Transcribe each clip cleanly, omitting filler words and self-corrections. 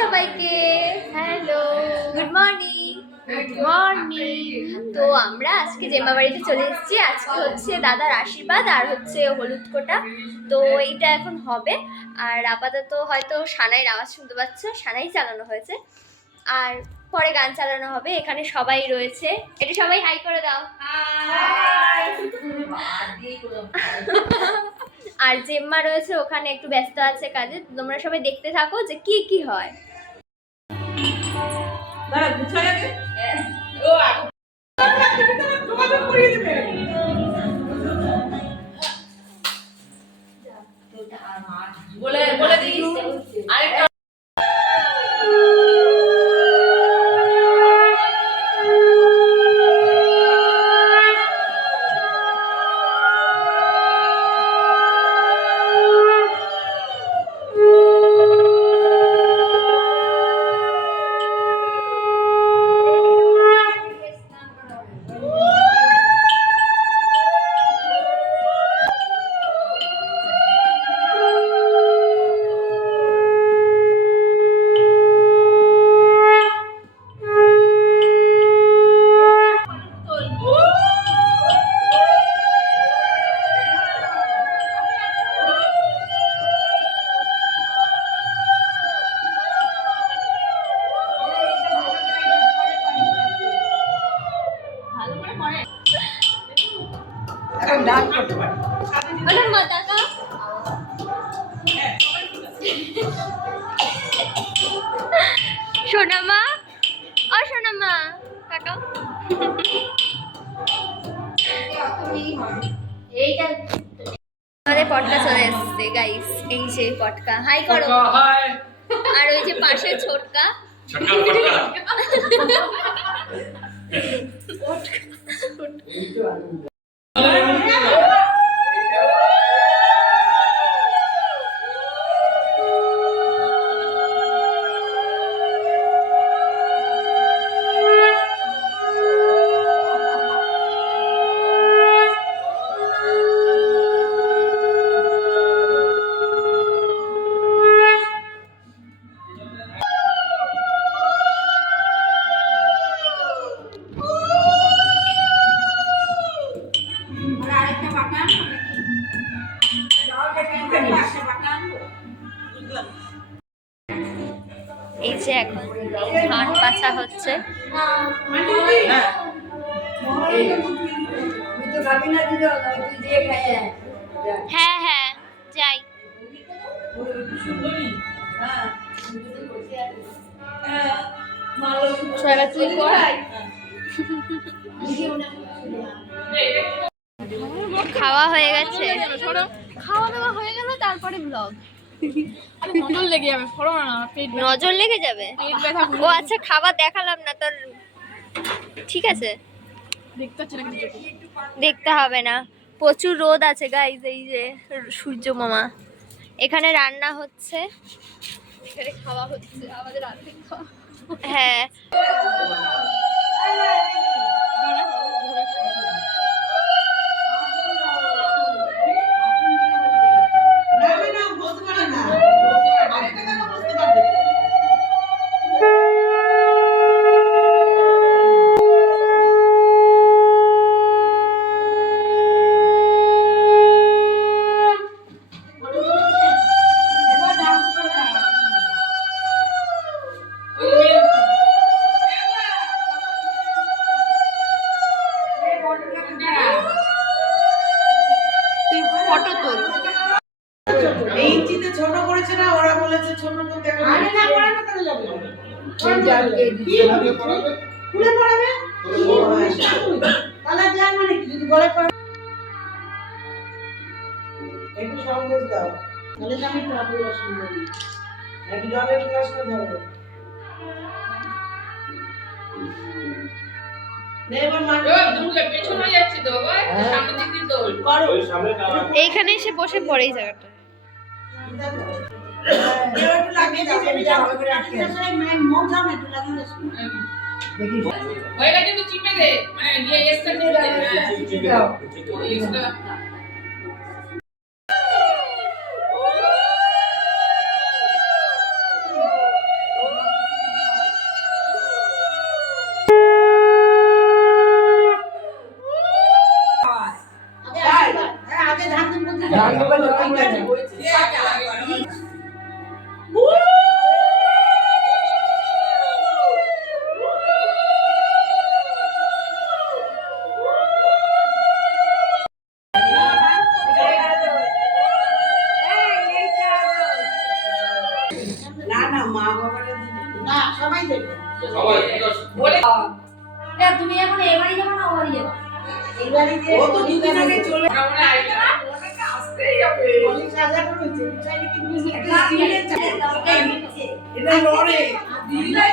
সবাইকে hello, good morning. তো আমরা আজকে জেমা বাড়িতে চলে এসেছি। আজকে হচ্ছে দাদার আশীর্বাদ আর হচ্ছে হলুদ কোটা, তো এইটা এখন হবে। আর আপাতত হয়তো সানাইয়ের আওয়াজ শুনতে পাচ্ছ, সানাই চালানো হয়েছে আর পরে গান চালানো হবে। এখানে সবাই রয়েছে, এটা সবাই হাই করে দাও। আর জেম্মা রয়েছে ওখানে, একটু ব্যস্ত আছে কাজে। তোমরা সবাই দেখতে থাকো যে কি কি হয়। বলে দিস আরেকটা। সোনামা, ও সোনামা কাকাও। আমাদের পটকা চলে এসছে গাইস, এই যে পটকা। হাই করো। আর ওই যে পাশে ছোটকা এই যে এখন ধান বাছা হচ্ছে। হ্যাঁ হ্যাঁ যাই। খাওয়া হয়ে গেছে, খাওয়া দাওয়া হয়ে গেল, তারপরে ব্লগ। নজর লেগে যাবে, নজর লেগে যাবে। ও আচ্ছা, খাবার দেখালাম না তোর, ঠিক আছে দেখতে হবে না। প্রচুর রোদ আছে গাইজ, এই যে সূর্য মামা। এখানে রান্না হচ্ছে, এখানে খাওয়া হচ্ছে আমাদের রাতের খাওয়া। হ্যাঁ একটু সন্দেশ দাও, তাহলে আমি টপে অসুবিধা নেই। একটু জলের গ্লাসটা ধরো। এইখানে এসে বসে পড়ে এই জায়গাটা। না মা বাবারা দিবে না, সবাই দেবে। সবাই ঠিক আছে বলে তুমি এখন এ বাড়ি যাবে না ও বাড়ি যাবে? এই বাড়িতে ও তো দুদিন আগে চলে আমরা আইলা ওটাকে আসতেই হবে অনেক সাজা করেছে, চাইলে কিন্তু এটা লড়ে দিদিভাই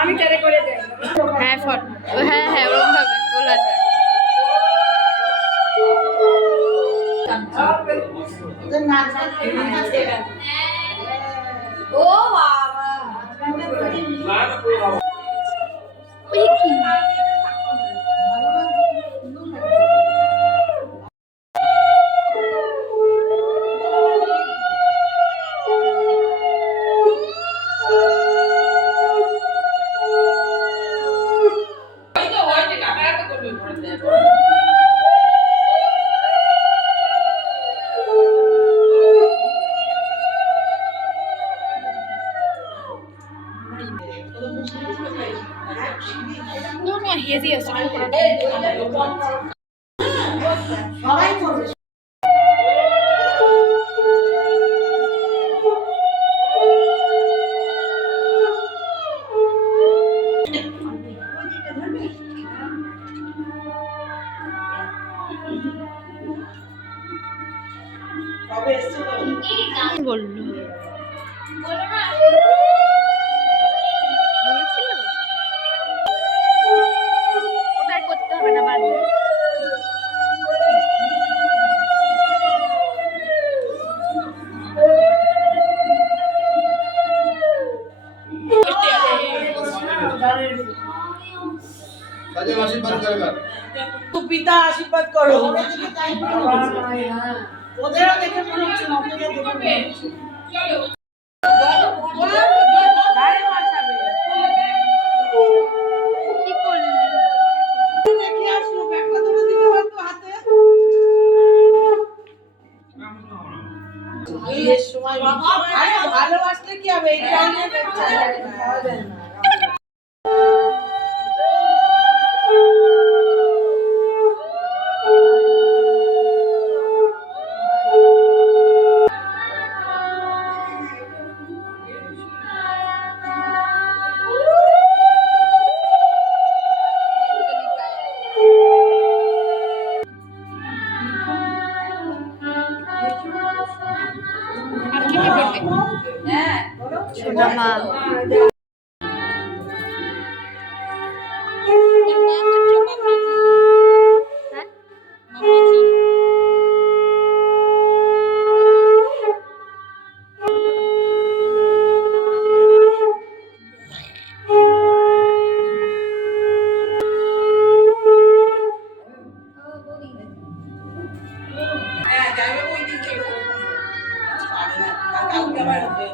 আমি টেরে করে দেই। হ্যাঁ হ্যাঁ হ্যাঁ ওরকম ভাবে তোলা যায়। ওদের নাচ আছে। ও বাবা ওই কি ওই তো হয়েছে কাকারা তো করবে ঘরে সবাই করবে। কবে এসছো বললো বলেছিল ওটা আর করতে হবে না বাদ দে। কাজে আশীর্বাদ করবেন পিতা আশীর্বাদ করো। ওদেরও দেখে মনে হচ্ছে না, ওদেরও দেখে মনে হচ্ছে। ধারে বসাবে। কি করলি দেখে আসলো, ব্যাগটা ধরে দিতে হয়তো হাতে। বিয়ের সময় আরে ভালোবাসলে কি হবে, এই ধরনের বাচ্চা পাওয়া যায় না। আর কি কি করবে হ্যাঁ ছোট মা হ্যাঁ হ্যাঁ যাবে ওই দিন থেকে পারে না আর কালকে আবার হবে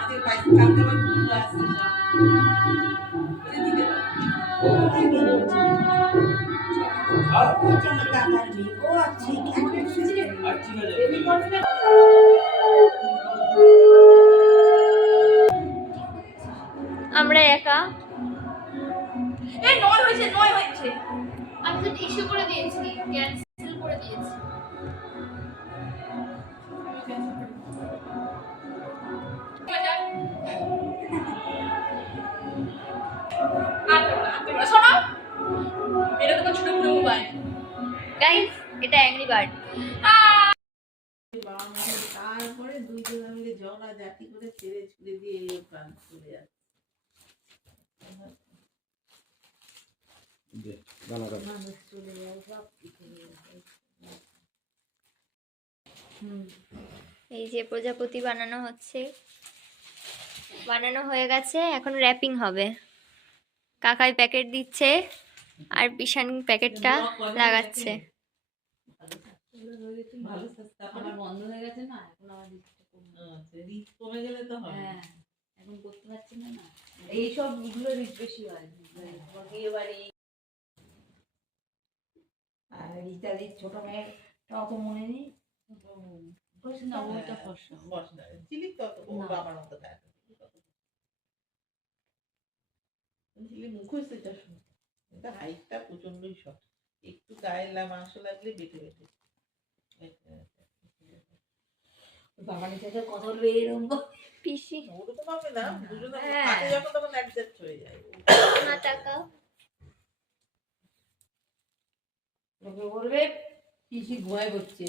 আজকে কালকে আবার ঘুরে আসছে সব দিতে আমরা একা এই নয় হয়েছে আমি তো ইস্যু করে দিয়েছি ক্যান্সেল করে দিয়েছি শোনো এটা তো ছোট ছোট মোবাইল গাইস এটা অ্যাংরি বার্ড তারপরে দুইজন মিলে ঝগড়া জাতি করে ছেড়ে ছুড়ে দিয়ে প্রাণ চলে যাচ্ছে। দে দানা দাও এই যে প্রজাপতি বানানো হচ্ছে, বানানো হয়ে গেছে, এখন র্যাপিং হবে। কাকাই প্যাকেট দিচ্ছে আর পিসান প্যাকেটটা লাগাচ্ছে। ভালো সস্তা আমার বন্ধ হয়ে গেছে না, এখন আমার রিস্কটা কমবে। রিস্ক কমে গেলে তো হবে। হ্যাঁ, এখন করতে পারছি না না। এইসব গুলো রিস্ক বেশি হয়, তোমার বিয়ে বাড়ি। আর ইত্যাদির ছোট মেয়ের অত মনে নেই। বলছি না, ওইটা ফর্সা। বসনা চিলি তো অত না। বাবার মতো দেয় না। চিলি মুখোশ এটা শুনে এটা হাইটটা প্রচন্ডই শর্ট, একটু গায়ে মাংস লাগলে বেটে বেটে বাবার সাথে কথা বলবে এরকম। পিসি ওরকম হবে না, দুজনে হ্যাঁ। হাতে যখন তখন অ্যাডজাস্ট হয়ে যায়। না টাকা লোকে বলবে পিসি ঘুমায় করছে।